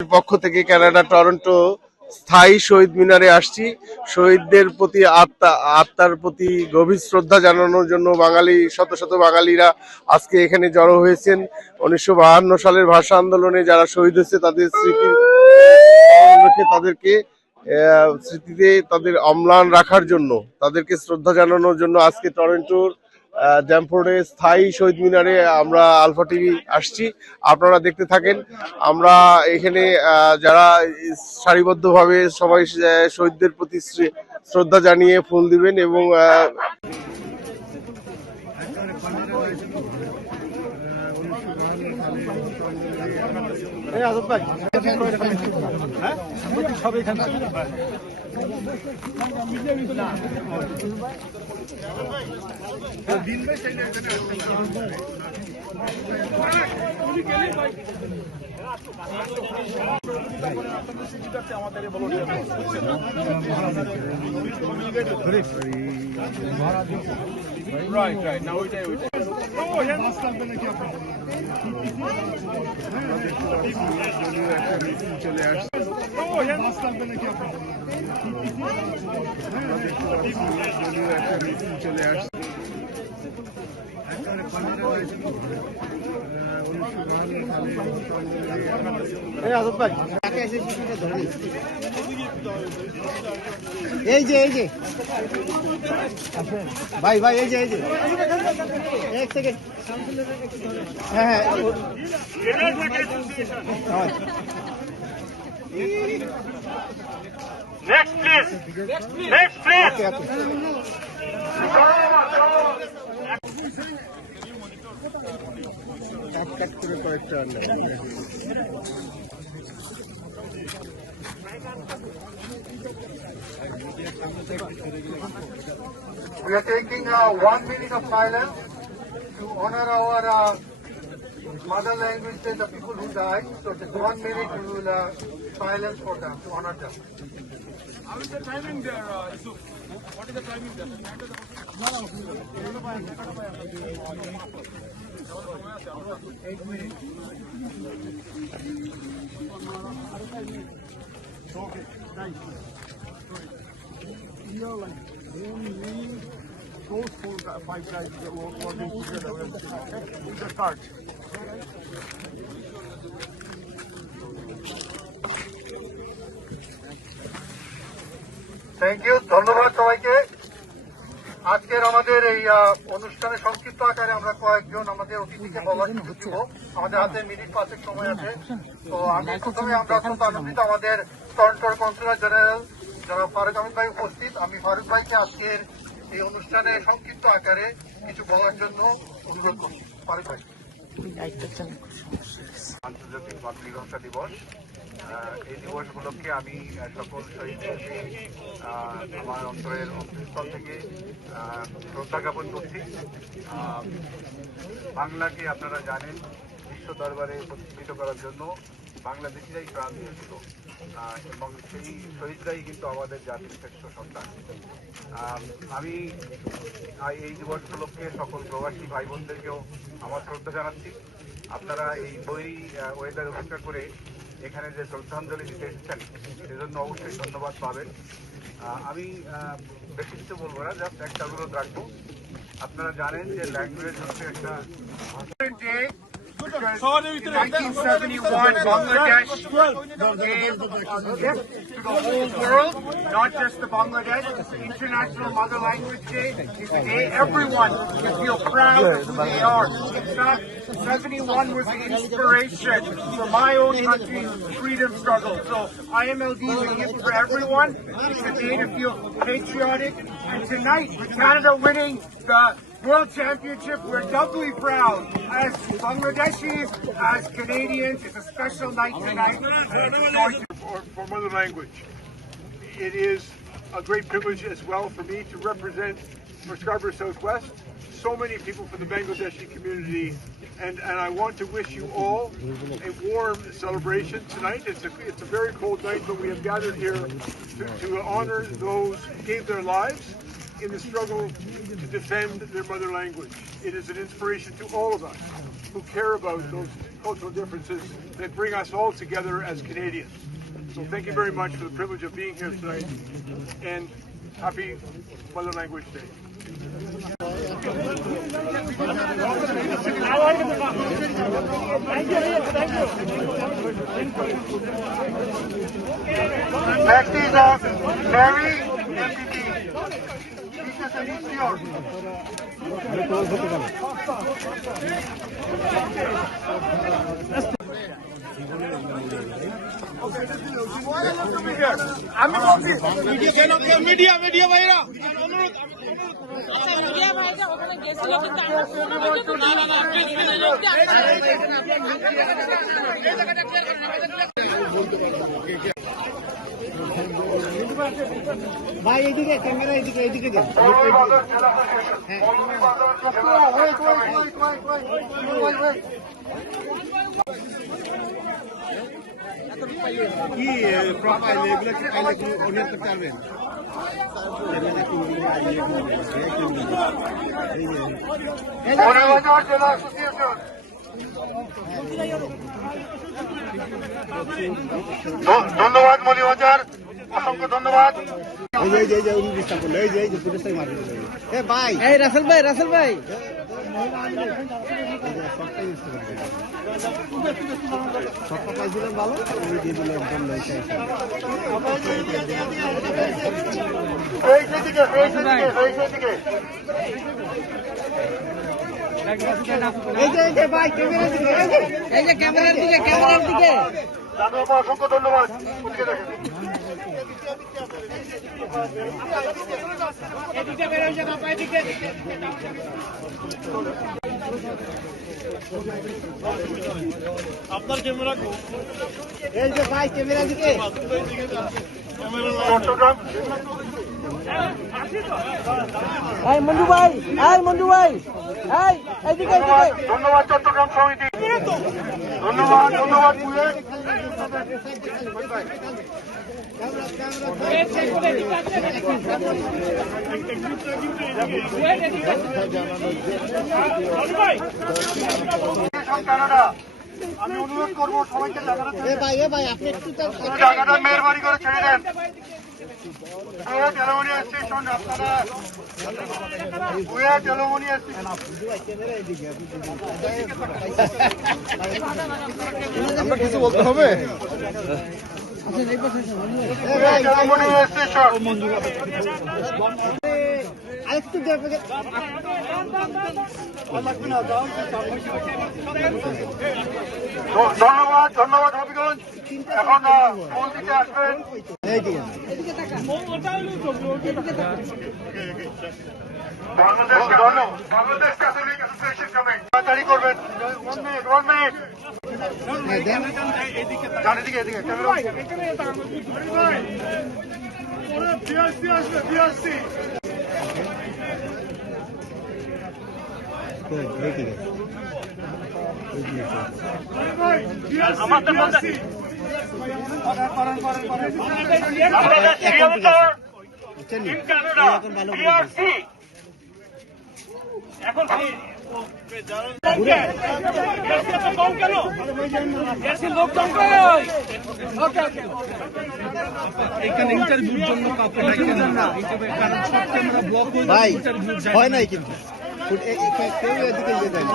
পক্ষ থেকে Canada, Toronto স্থায়ী শহীদ মিনারে আসছি। শহীদদের প্রতি আত্মা, আত্মার প্রতি গভীর শ্রদ্ধা জানানোর জন্য বাঙালি, শত শত বাঙালিরা আজকে এখানে জড়ো হয়েছেন। উনিশশো সালের ভাষা আন্দোলনে যারা শহীদ হয়েছে, তাদের স্মৃতি তাদেরকে স্মৃতিতে তাদের অম্লান রাখার জন্য, তাদেরকে শ্রদ্ধা জানানোর জন্য আজকে টরন্টোর ড্যামফোর্ডে স্থায়ী শহীদ মিনারে আমরা আলফা টিভি আসছি। আপনারা দেখতে থাকেন। আমরা এখানে যারা সারিবদ্ধভাবে সবাই শহীদদের প্রতি শ্রদ্ধা জানিয়ে ফুল দিবেন এবং হ্যাঁ সব এখানে Right, right. Now we day, we day. চলে আসছে এই যে এই যে। ভাই ভাই এই যে এই যে। এক সেকেন্ড হ্যাঁ হ্যাঁ। Next, please. Next, please. Next, please. We are taking uh, one minute of silence to honor our uh, mother language and the people who died. So just one minute we will uh, silence for them to honor them. How is the timing there, uh, Yusuf? What is the timing there? Those four, five guys that were working together. These are cards. Thank you ধন্যবাদ সবাইকে। আজকের আমাদের এই অনুষ্ঠানে সংক্ষিপ্ত আকারে আমরা কয়েকজন আমাদের অতিথিকে আমাদের হাতে মিনিট পাঁচেক সময় আছে। তো আমি প্রথমে আমরা অত্যন্ত আনন্দিত আমাদের কনসুলার জেনারেল যারা ফারুক আহমেদ ভাই উপস্থিত। আমি ফারুক ভাইকে আজকের এই অনুষ্ঠানে সংক্ষিপ্ত আকারে কিছু বলার জন্য অনুরোধ করছি। ফারুক ভাই। আন্তর্জাতিক মাতৃভাষা দিবস। এই দিবস উপলক্ষে আমি সকল শহীদদেরকে আমার অন্তরের অন্তঃস্থল থেকে শ্রদ্ধা জ্ঞাপন করছি। বাংলাকে আপনারা জানেন, বিশ্ব দরবারে প্রতিষ্ঠিত করার জন্য বাংলাদেশিরাই প্রাণ দিয়েছিল এবং সেই শহীদরাই কিন্তু আমাদের জাতির শ্রেষ্ঠ সন্তান। আমি এই দিবস উপলক্ষে সকল প্রবাসী ভাই বোনদেরকেও আমার শ্রদ্ধা জানাচ্ছি। আপনারা এই বৈরী ওয়েদার উপেক্ষা করে এখানে যে শ্রদ্ধাঞ্জলি দিতে এসেছেন, সেজন্য অবশ্যই ধন্যবাদ পাবেন। আমি বেশি কিছু বলব না জাস্ট একটা অনুরোধ রাখব। আপনারা জানেন যে ল্যাঙ্গুয়েজ হচ্ছে একটা in 1971 Bangladesh gave gift to the whole world, not just the Bangladesh. International Mother Language Day is a day everyone can feel proud of who they are. In fact, 71 was an inspiration for my own country's freedom struggle. So IMLD is a gift for everyone. It's a day to feel patriotic. And tonight, with Canada winning the World Championship, we're doubly proud as Bangladeshis, as Canadians. It's a special night tonight. for, for mother language. It is a great privilege as well for me to represent for Scarborough Southwest so many people from the Bangladeshi community and, and I want to wish you all a warm celebration tonight. It's a, it's a very cold night, but we have gathered here to, to honor those who gave their lives in the struggle to defend their mother language. It is an inspiration to all of us who care about those cultural differences that bring us all together as Canadians. So thank you very much for the privilege of being here tonight and happy Mother Language Day. Thank you, thank you. Next is Mary. Teachers and Institute. Media ভাইরা ওখানে গেছিল কিন্তু আমরা না না না press লোক ভাই এদিকে ক্যামেরা এদিকে এদিকে দেন। কি প্রোফাইল এগুলো কি করতে পারবেন মৌলভীবাজার জেলা অ্যাসোসিয়েশন ধন্যবাদ মৌলভীবাজার অসংখ্য ধন্যবাদ। এই রাসেল ভাই রাসেল ভাই। সবটা ভালো? দিয়ে একদম এই যে ক্যামেরার দিকে এই যে ক্যামেরার দিকে ক্যামেরার দিকে জানুয়ার অসংখ্য ধন্যবাদ ওদিকে দেখেন এই যে ভাই ক্যামেরার দিকে চট্টগ্রাম এই মন্টু ভাই এই মন্টু ভাই এই এদিকে ধন্যবাদ ধন্যবাদ চট্টগ্রাম সমিতি। ধন্যবাদ ধন্যবাদ বুয়েট কানাডা আমি অনুরোধ করব সবাইকে জায়গাটা মেহরবানি করে ছেড়ে দেন স্টেশন আপনারা কিছু বলতে হবে? ধন্যবাদ ধন্যবাদ হবিগঞ্জ। এখন কোন দিকে আসবেন? Bangladesh Bangladesh Catholic association coming তাড়াতাড়ি করবেন। হ্যাঁ আমাদের বিআরসি এখন। ভাই হয় নাই কিন্তু। কেউ এদিকে ইয়ে দেয়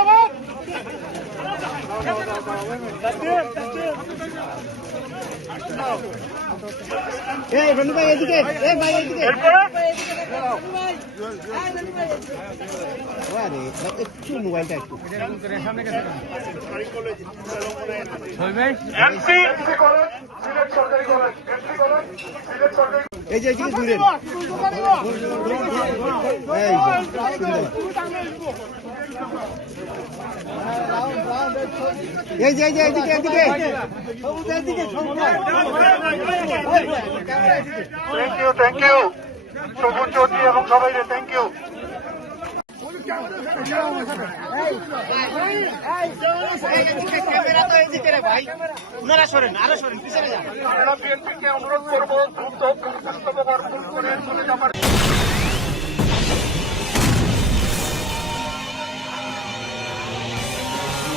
লোক এই রনু ভাই এদিকে এ ভাই এদিকে আরে একটু মোবাইলটা একটু এই যে এদিকে দূরে এই। এই যে যে এদিকে এদিকে থ্যাংক ইউ থ্যাংক ইউ সবুজ চৌধুরী এবং সবাই থ্যাংক ইউ রে আমরা বিএনপিকে অনুরোধ করব, দ্রুত